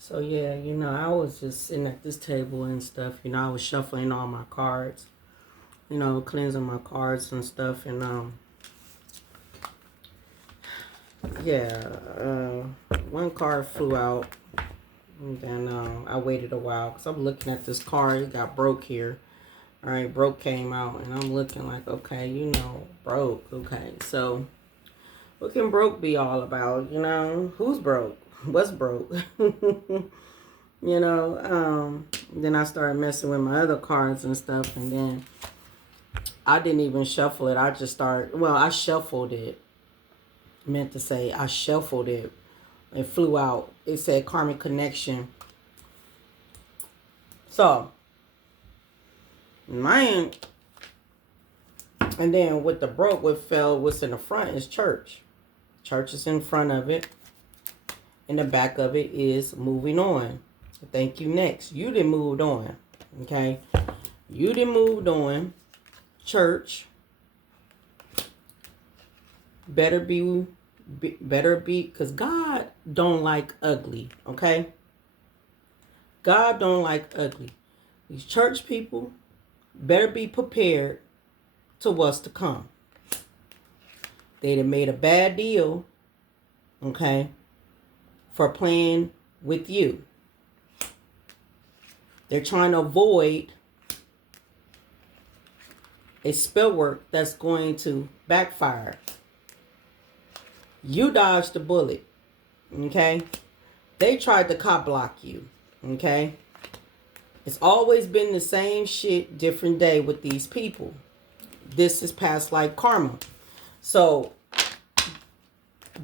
So yeah, I was just sitting at this table and stuff. I was shuffling all my cards, cleansing my cards and stuff. And yeah, one card flew out, and then I waited a while because I'm looking at this card. It got broke here. All right, broke came out, and I'm looking like, okay, broke. Okay, so what can broke be all about? Who's broke? What's broke? Then I started messing with my other cards and stuff, and then I didn't even shuffle it. I shuffled it. Meant to say I shuffled it. It flew out. It said karmic connection. So, mine, and then with the broke, what's in the front is church. Church is in front of it. In the back of it is moving on. Thank you, next. You done moved on. Okay? You done moved on. Church. Better be, because God don't like ugly. Okay? God don't like ugly. These church people better be prepared to what's to come. They done made a bad deal. Okay? For playing with you. They're trying to avoid a spell work that's going to backfire. You dodged the bullet. Okay? They tried to cop block you. Okay? It's always been the same shit, different day with these people. This is past life karma. So,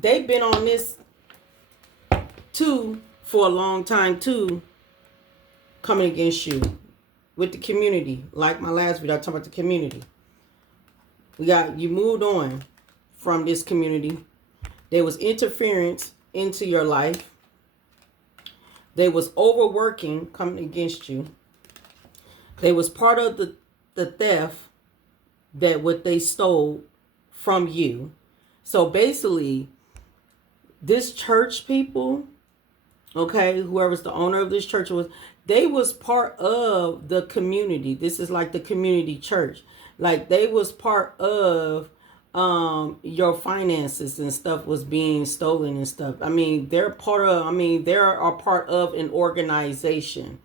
they've been on this too for a long time too, coming against you with the community. Like my last video, I talked about the community. You moved on from this community. There was interference into your life. They was overworking coming against you. They was part of the theft that what they stole from you. So basically, this church people, okay, whoever's the owner of this church they was part of the community. This is like the community church. Like they was part of your finances and stuff was being stolen and stuff. I mean, they are part of an organization.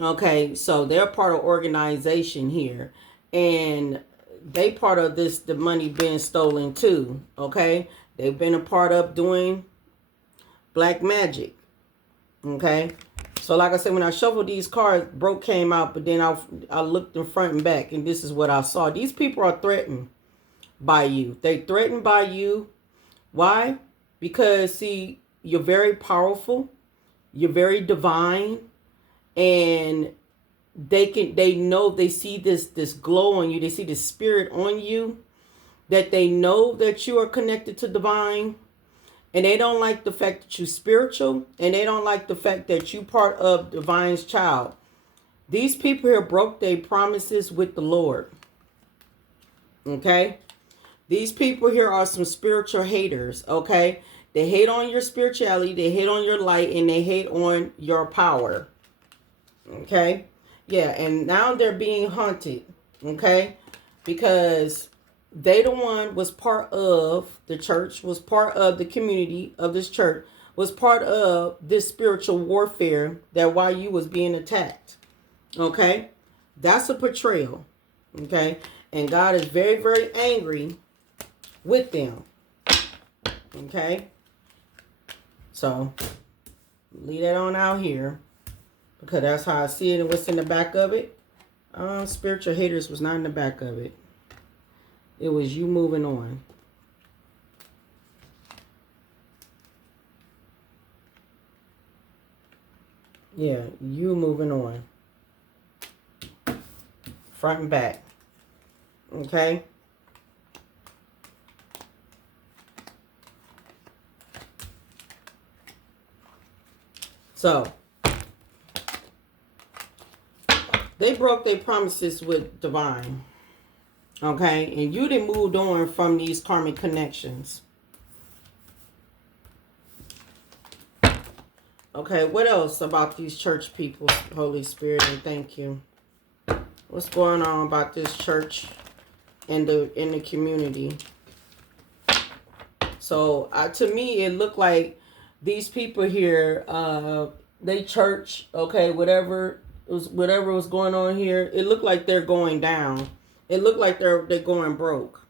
Okay, so they're part of organization here. And they part of the money being stolen too. Okay, they've been a part of doing black magic. Okay, so like I said, when I shuffled these cards, broke came out, but then I looked in front and back, and this is what I saw. These people are threatened by you. They threatened by you. Why? Because see, you're very powerful, you're very divine, and they know, they see this glow on you, they see this spirit on you, that they know that you are connected to divine. And they don't like the fact that you're spiritual. And they don't like the fact that you part of divine's child. These people here broke their promises with the Lord. Okay? These people here are some spiritual haters. Okay? They hate on your spirituality. They hate on your light. And they hate on your power. Okay? Yeah, and now they're being haunted. Okay? Because they the one was part of the church, was part of the community of this church, was part of this spiritual warfare that while you was being attacked. Okay? That's a betrayal. Okay? And God is very, very angry with them. Okay? So, leave that on out here. Because that's how I see it and what's in the back of it. Spiritual haters was not in the back of it. It was you moving on. Yeah, you moving on. Front and back. Okay? So, they broke their promises with divine. Okay? And you done moved on from these karmic connections. Okay, what else about these church people, Holy Spirit, and thank you. What's going on about this church and in the community? So to me, it looked like these people here, they church, okay, whatever was going on here, it looked like they're going down. It looked like they're going broke.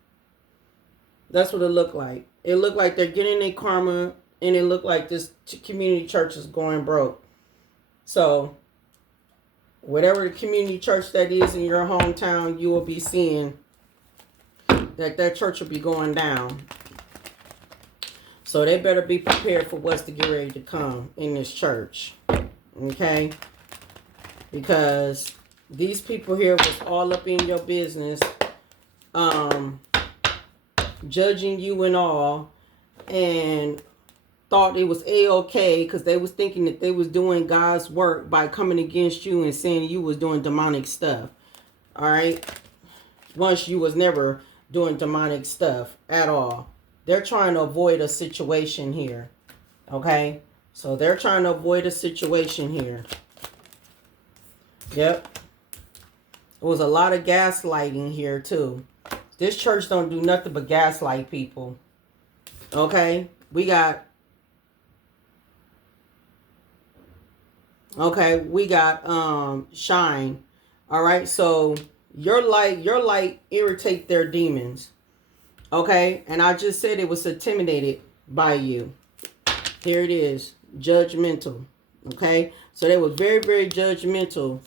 That's what it looked like. It looked like they're getting their karma, and it looked like this community church is going broke. So whatever the community church that is in your hometown, you will be seeing that church will be going down. So they better be prepared for what's to get ready to come in this church. Okay? Because these people here was all up in your business, judging you and all, and thought it was A-okay because they was thinking that they was doing God's work by coming against you and saying you was doing demonic stuff. All right? Once you was never doing demonic stuff at all. They're trying to avoid a situation here. Okay? So they're trying to avoid a situation here. Yep. There was a lot of gaslighting here too. This church don't do nothing but gaslight people. Okay? We got shine. All right? So your light irritate their demons. Okay? And I just said it was intimidated by you. Here it is. Judgmental. Okay? So they was very, very judgmental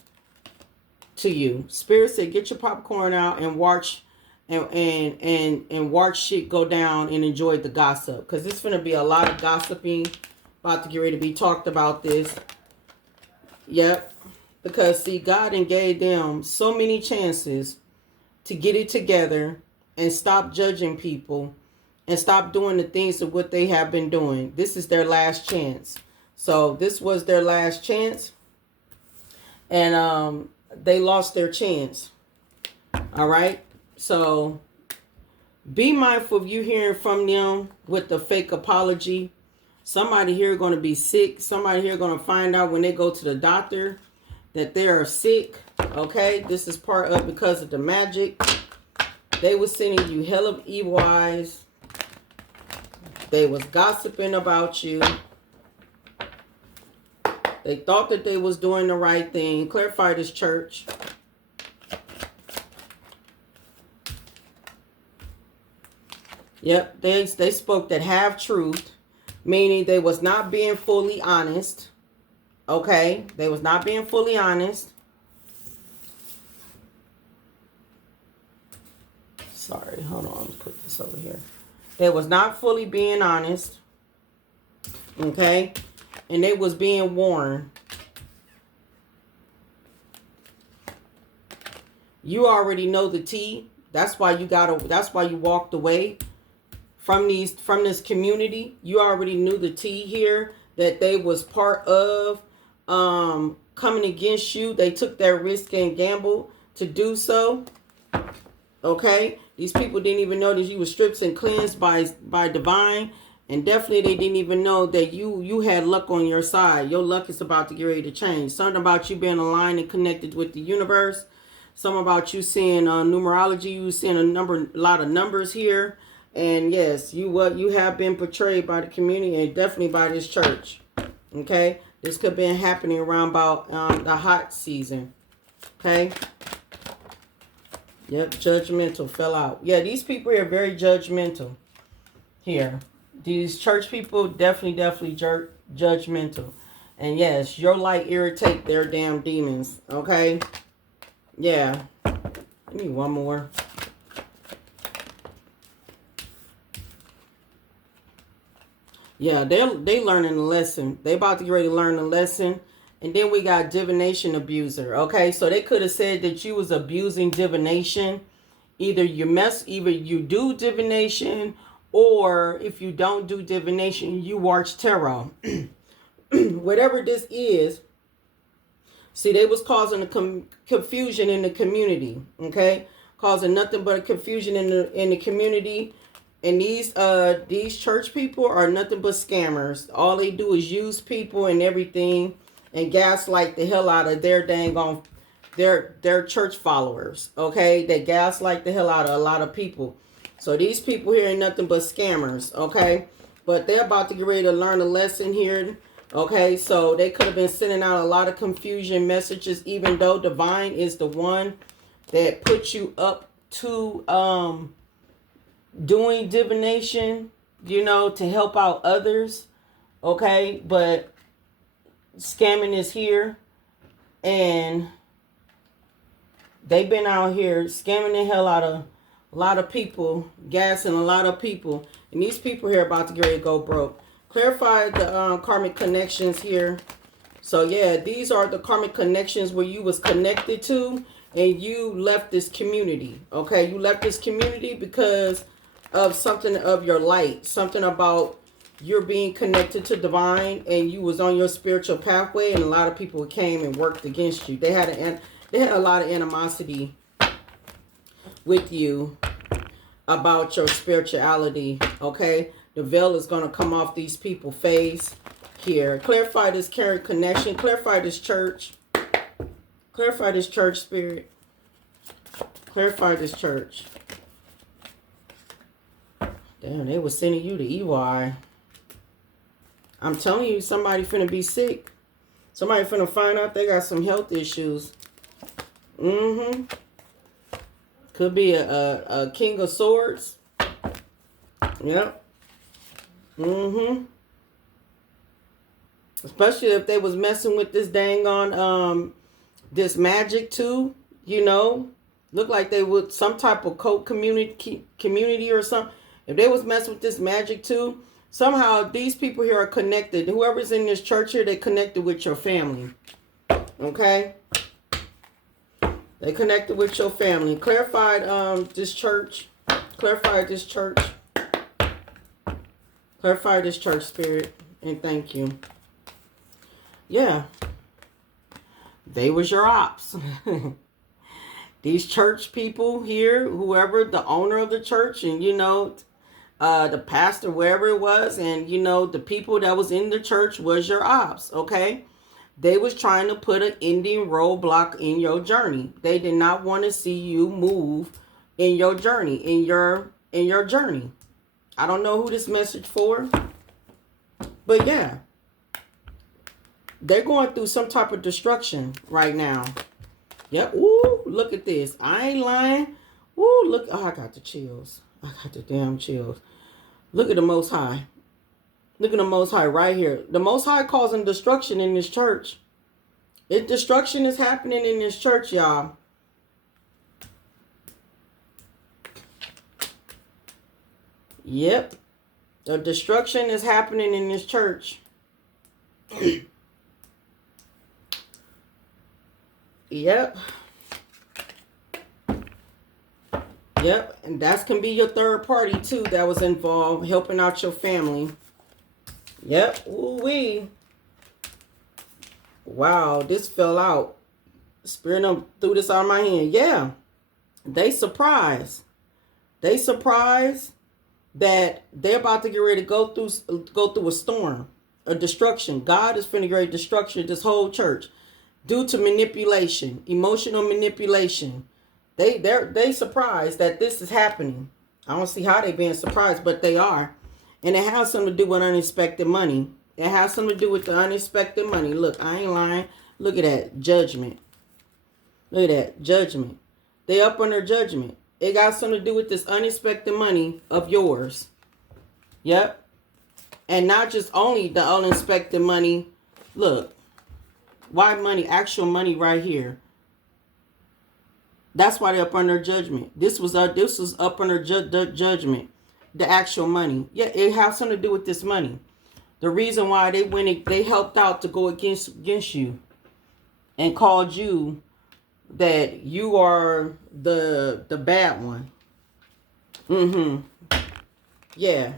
to you. Spirit said, get your popcorn out and watch and watch shit go down and enjoy the gossip. Because there's going to be a lot of gossiping about to get ready to be talked about this. Yep. Because see, God and gave them so many chances to get it together and stop judging people and stop doing the things of what they have been doing. This is their last chance. So this was their last chance. And they lost their chance. All right. So be mindful of you hearing from them with the fake apology. Somebody here going to be sick. Somebody here going to find out when they go to the doctor that they are sick. Okay. This is part of because of the magic. They was sending you hell of evil eyes. They was gossiping about you. They thought that they was doing the right thing. Clarify this, church. Yep, they spoke that half truth, meaning they was not being fully honest. Okay, they was not being fully honest. Sorry, hold on, let's put this over here. They was not fully being honest. Okay, and they was being warned. You already know the tea. That's why you walked away from this community. You already knew the tea here that they was part of coming against you. They took that risk and gamble to do so. Okay? These people didn't even know that you were stripped and cleansed by divine. And definitely they didn't even know that you had luck on your side. Your luck is about to get ready to change. Something about you being aligned and connected with the universe. Something about you seeing numerology. You seeing a lot of numbers here. And yes, you have been portrayed by the community and definitely by this church. Okay? This could have been happening around about the hot season. Okay? Yep, judgmental fell out. Yeah, these people are very judgmental here. These church people definitely judgmental. And yes, your light irritate their damn demons. Okay? Yeah. Give me one more. Yeah, they learning the lesson. They about to get ready to learn the lesson. And then we got divination abuser. Okay, so they could have said that you was abusing divination. Either you do divination, or if you don't do divination, you watch tarot. Whatever this is. See, they was causing a confusion in the community. Okay, causing nothing but confusion in the community. And these church people are nothing but scammers. All they do is use people and everything and gaslight the hell out of their dang on their church followers. Okay? They gaslight the hell out of a lot of people. So these people here ain't nothing but scammers, okay? But they're about to get ready to learn a lesson here. Okay, so they could have been sending out a lot of confusion messages, even though divine is the one that puts you up to doing divination, you know, to help out others. Okay, but scamming is here, and they've been out here scamming the hell out of a lot of people, gassing a lot of people, and these people here about to get ready to go broke. Clarify the karmic connections here. So yeah, these are the karmic connections where you was connected to, and you left this community. Okay, you left this community because of something of your light, something about you're being connected to divine, and you was on your spiritual pathway, and a lot of people came and worked against you. They had a lot of animosity with you about your spirituality. Okay, the veil is going to come off these people's face here. Clarify this current connection. Clarify this church. Clarify this church spirit. Clarify this church. Damn, they was sending you the evil eye. I'm telling you, somebody finna be sick. Somebody finna find out they got some health issues. Could be a king of swords. Yep. Especially if they was messing with this dang on this magic too, you know. Look like they would some type of cult community or something. If they was messing with this magic too, somehow these people here are connected. Whoever's in this church here, they connected with your family. Okay? They connected with your family. Clarified this church. Clarified this church. Clarify this church spirit. And thank you. Yeah. They was your ops. These church people here, whoever the owner of the church, and you know, the pastor, wherever it was, and you know, the people that was in the church was your ops, okay? They was trying to put an ending roadblock in your journey. They did not want to see you move in your journey, in your journey. I don't know who this message for, but yeah. They're going through some type of destruction right now. Yep. Ooh, look at this. I ain't lying. Ooh, look. Oh, I got the chills. I got the damn chills. Look at the Most High. Look at the Most High right here. The Most High causing destruction in this church. Destruction is happening in this church, y'all. Yep. The destruction is happening in this church. Yep. Yep. And that can be your third party too that was involved, helping out your family. Yep. Ooh-wee. Wow, this fell out. Spirit threw this out of my hand. Yeah. They surprised. They surprised that they're about to get ready to go through a storm, a destruction. God is finna get ready to destruction this whole church due to manipulation, emotional manipulation. They surprised that this is happening. I don't see how they being surprised, but they are. And it has something to do with unexpected money. It has something to do with the unexpected money. Look, I ain't lying. Look at that. Judgment. Look at that. Judgment. They up on their judgment. It got something to do with this unexpected money of yours. Yep. And not just only the unexpected money. Look. Why money? Actual money right here. That's why they're up on their judgment. This was up on their judgment. The actual money. Yeah, it has something to do with this money. The reason why they helped out to go against you and called you that you are the bad one. Yeah.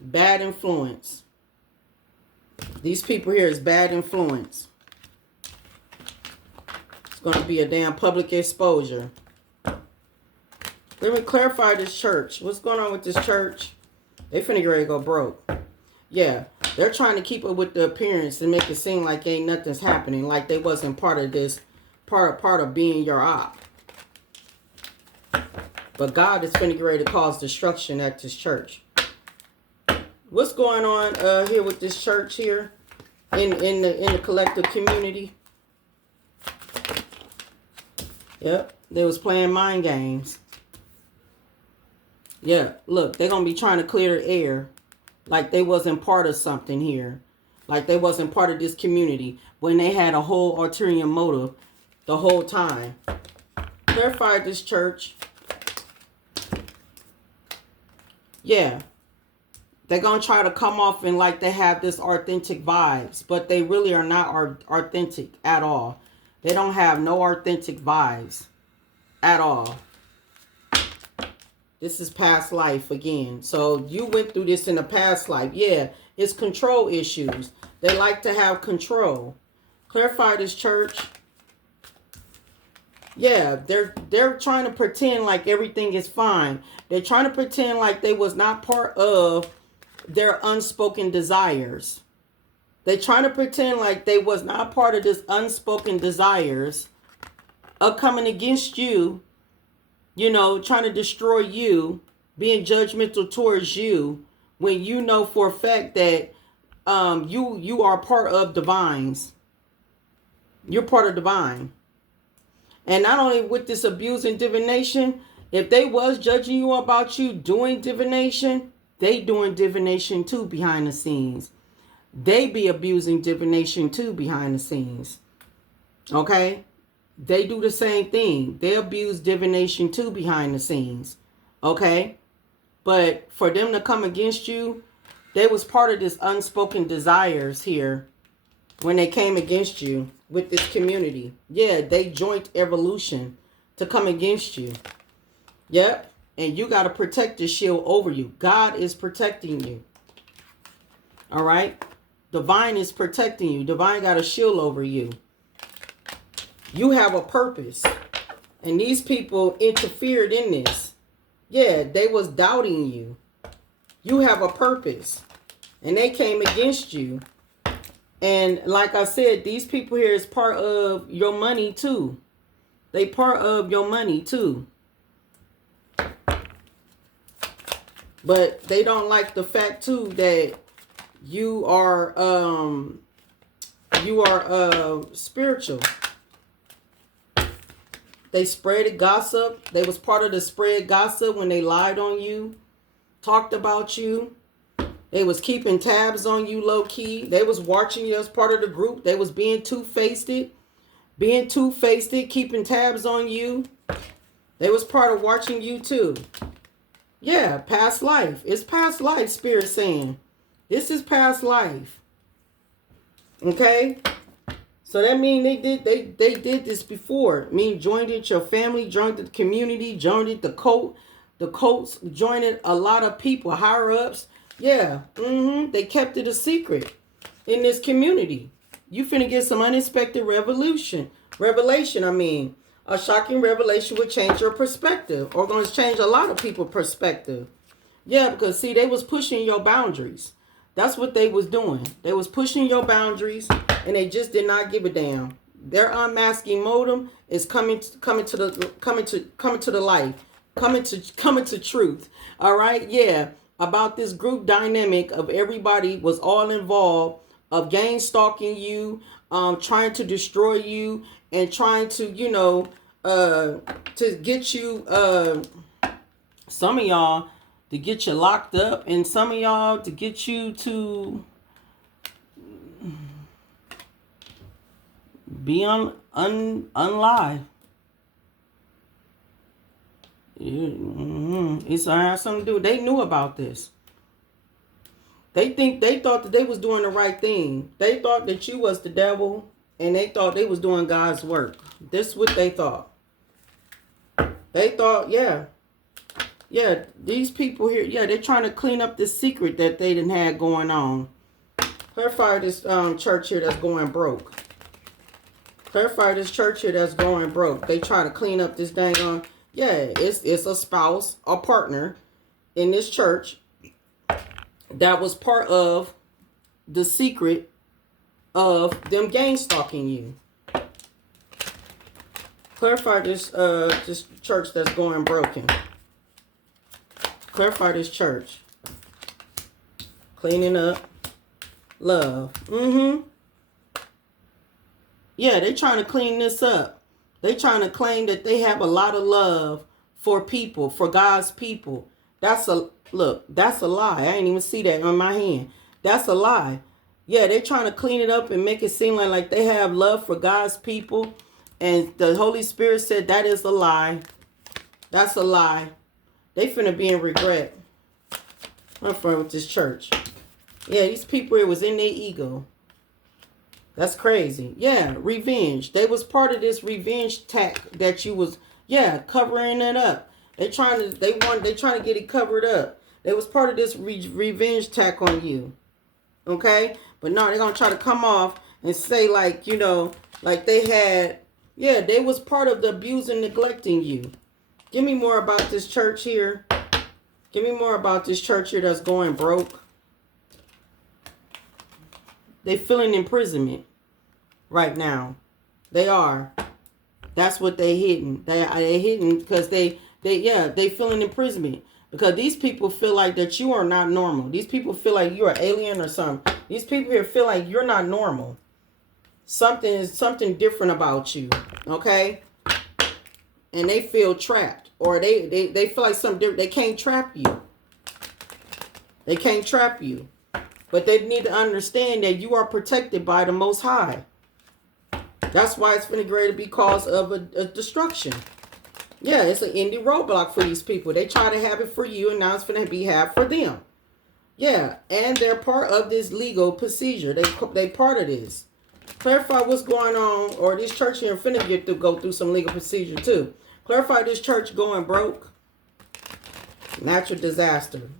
Bad influence. These people here is bad influence. It's going to be a damn public exposure. Let me clarify this church. What's going on with this church? They finna get ready to go broke. Yeah, they're trying to keep it with the appearance and make it seem like ain't nothing's happening, like they wasn't part of this, part of being your op. But God is finna get ready to cause destruction at this church. What's going on here with this church here in the collective community? Yep, they was playing mind games. Yeah, look, they're going to be trying to clear the air like they wasn't part of something here. Like they wasn't part of this community when they had a whole ulterior motive the whole time. Clarify this church. Yeah, they're going to try to come off and like they have this authentic vibes, but they really are not authentic at all. They don't have no authentic vibes at all. This is past life again. So you went through this in a past life. Yeah, it's control issues. They like to have control. Clarify this church. Yeah, they're trying to pretend like everything is fine. They're trying to pretend like they was not part of their unspoken desires. They're trying to pretend like they was not part of this unspoken desires of coming against you. You know, trying to destroy you, being judgmental towards you, when you know for a fact that you are part of divines. You're part of divine. And not only with this abuse and divination, if they was judging you about you doing divination, they doing divination too behind the scenes. They be abusing divination too behind the scenes. Okay? They do the same thing. They abuse divination too behind the scenes. Okay? But for them to come against you, they was part of this unspoken desires here when they came against you with this community. Yeah, they joined evolution to come against you. Yep. And you got to protect the shield over you. God is protecting you. All right? Divine is protecting you. Divine got a shield over you. You have a purpose. And these people interfered in this. Yeah, they was doubting you. You have a purpose. And they came against you. And like I said, these people here is part of your money too. They part of your money too. But they don't like the fact too that you are spiritual. They spread gossip. They was part of the spread gossip when they lied on you, talked about you. They was keeping tabs on you low key. They was watching you as part of the group. They was being two-faced, keeping tabs on you. They was part of watching you too. Yeah, past life. It's past life, Spirit saying. This is past life. Okay? So that means they did this before. I mean, joined it your family, joined the community, joined it the cult. The cults joined it a lot of people, higher ups. Yeah. They kept it a secret in this community. You finna get some unexpected revelation. A shocking revelation would change your perspective, or going to change a lot of people's perspective. Yeah, because see, they was pushing your boundaries. That's what they was doing. They was pushing your boundaries, and they just did not give a damn. Their unmasking modem is coming to the light, coming to truth. All right, yeah. About this group dynamic of everybody was all involved of gang stalking you, trying to destroy you, and trying to to get you some of y'all to get you locked up, and some of y'all to get you to be unlive. It's something to do. They knew about this. They thought that they was doing the right thing. They thought that you was the devil, and they thought they was doing God's work. This is what they thought. They thought, yeah, these people here, yeah, they're trying to clean up this secret that they didn't have going on. Clarify this church here that's going broke. Clarify this church here that's going broke. They try to clean up this dang on. Yeah, it's a spouse, a partner in this church that was part of the secret of them gang stalking you. Clarify this church that's going broken. Clarify this church. Cleaning up. Love. Yeah, they trying to clean this up. They trying to claim that they have a lot of love for people, for God's people. That's a lie. I ain't even see that on my hand. That's a lie. Yeah, they trying to clean it up and make it seem like they have love for God's people. And the Holy Spirit said that is a lie. That's a lie. They finna be in regret. I'm from with this church. Yeah, these people, it was in their ego. That's crazy. Yeah, revenge. They was part of this revenge tack that you was, covering it up. They trying to get it covered up. They was part of this revenge tack on you. Okay? But no, they're gonna try to come off and say like, like they had, they was part of the abuse and neglecting you. Give me more about this church here. Give me more about this church here that's going broke. They feeling imprisonment right now. They are. That's what they hidden. They hidden because they feeling imprisonment. Because these people feel like that you are not normal. These people feel like you're an alien or something. These people here feel like you're not normal. Something different about you. Okay? And they feel trapped. Or they feel like something different. They can't trap you. They can't trap you. But they need to understand that you are protected by the Most High. That's why it's finna great to be cause of a destruction. Yeah, it's an indie roadblock for these people. They try to have it for you, and now it's finna be have for them. Yeah, and they're part of this legal procedure. They part of this. Clarify what's going on, or this church here finna go through some legal procedure too. Clarify this church going broke. Natural disaster.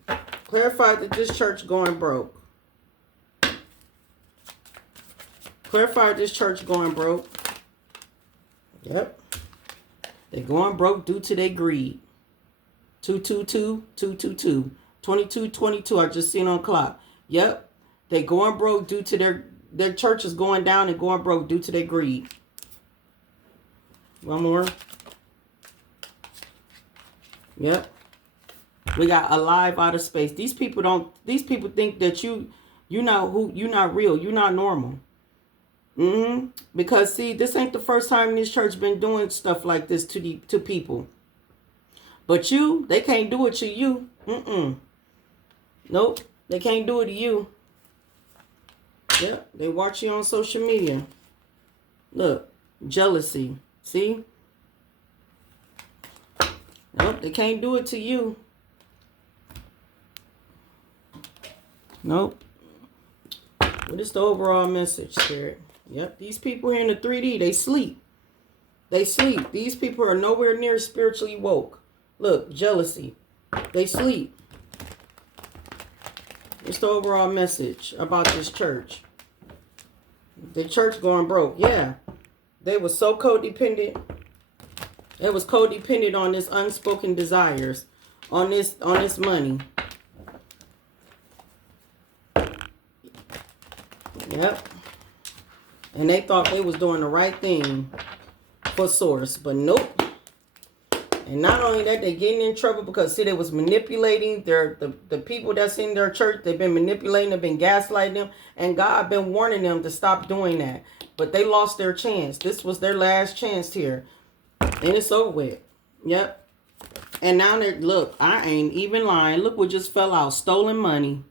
Clarify that this church going broke. Clarify this church going broke. Yep. They're going broke due to their greed. 222, 222. 2222, I just seen on the clock. Yep. They going broke due to their church is going down and going broke due to their greed. One more. Yep. We got alive out of space. These people think that you're not real. You're not normal. Because see, this ain't the first time this church been doing stuff like this to people. But they can't do it to you. Nope, they can't do it to you. Yep, they watch you on social media. Look, jealousy. See? Nope, they can't do it to you. Nope. What is the overall message, Spirit? Yep, these people here in the 3D, they sleep. They sleep. These people are nowhere near spiritually woke. Look, jealousy. They sleep. What's the overall message about this church? The church going broke. Yeah. They were so codependent. They was codependent on this unspoken desires. On this money. Yep. And they thought they was doing the right thing for source. But nope. And not only that, they getting in trouble because, see, they was manipulating the people that's in their church. They've been manipulating. They've been gaslighting them. And God been warning them to stop doing that. But they lost their chance. This was their last chance here. And it's over with. Yep. And now look, I ain't even lying. Look what just fell out. Stolen money.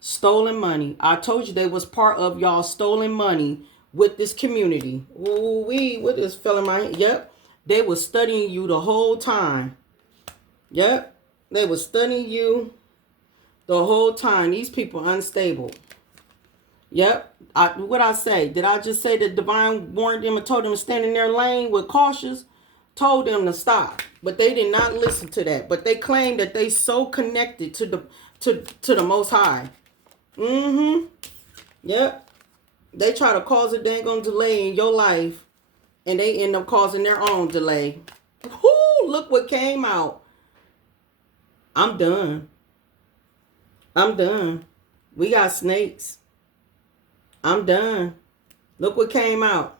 Stolen money. I told you they was part of y'all stolen money with this community. Ooh, what is fell in my hand? Yep. They was studying you the whole time. Yep. They was studying you the whole time. These people unstable. Yep. What I say? Did I just say that divine warned them and told them to stand in their lane with cautious? Told them to stop. But they did not listen to that. But they claim that they so connected to the Most High. Yep. They try to cause a dang on delay in your life. And they end up causing their own delay. Whoo, Look what came out. I'm done. I'm done. We got snakes. I'm done. Look what came out.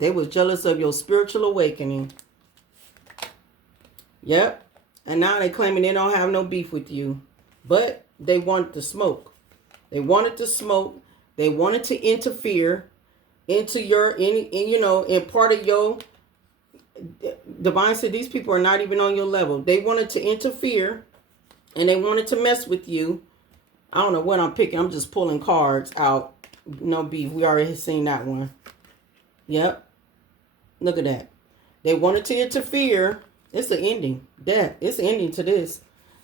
They was jealous of your spiritual awakening. Yep. And now they claiming they don't have no beef with you. But they wanted to smoke. They wanted to smoke. They wanted to interfere into your, in part of your, Divine said these people are not even on your level. They wanted to interfere and they wanted to mess with you. I don't know what I'm picking. I'm just pulling cards out. No beef. We already seen that one. Yep. Look at that. They wanted to interfere. It's an ending. Death. It's an ending to this.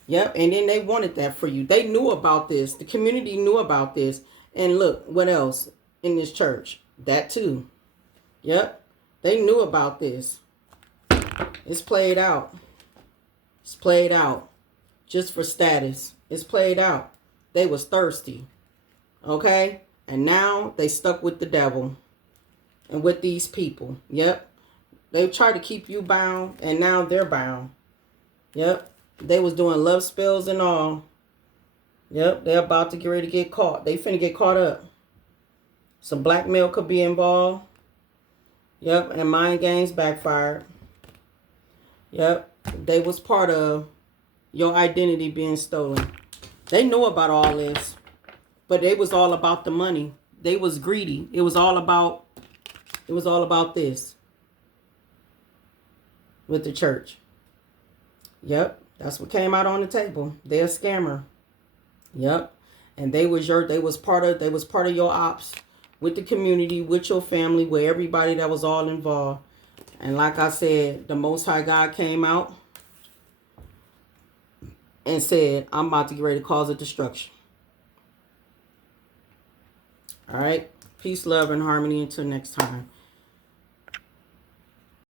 Yep. And then they wanted that for you. They knew about this. The community knew about this. And look, what else in this church? That too. Yep. They knew about this. It's played out. It's played out. Just for status. It's played out. They was thirsty. Okay? And now they stuck with the devil. And with these people. Yep. They tried to keep you bound. And now they're bound. Yep. They was doing love spells and all. Yep. They're about to get ready to get caught. They finna get caught up. Some blackmail could be involved. Yep. And mind games backfired. Yep. They was part of your identity being stolen. They knew about all this. But it was all about the money. They was greedy. It was all about this. With the church. Yep. That's what came out on the table. They're a scammer. Yep. And they was part of your ops with the community, with your family, with everybody that was all involved. And like I said, the Most High God came out and said, I'm about to get ready to cause a destruction. All right. Peace, love, and harmony until next time.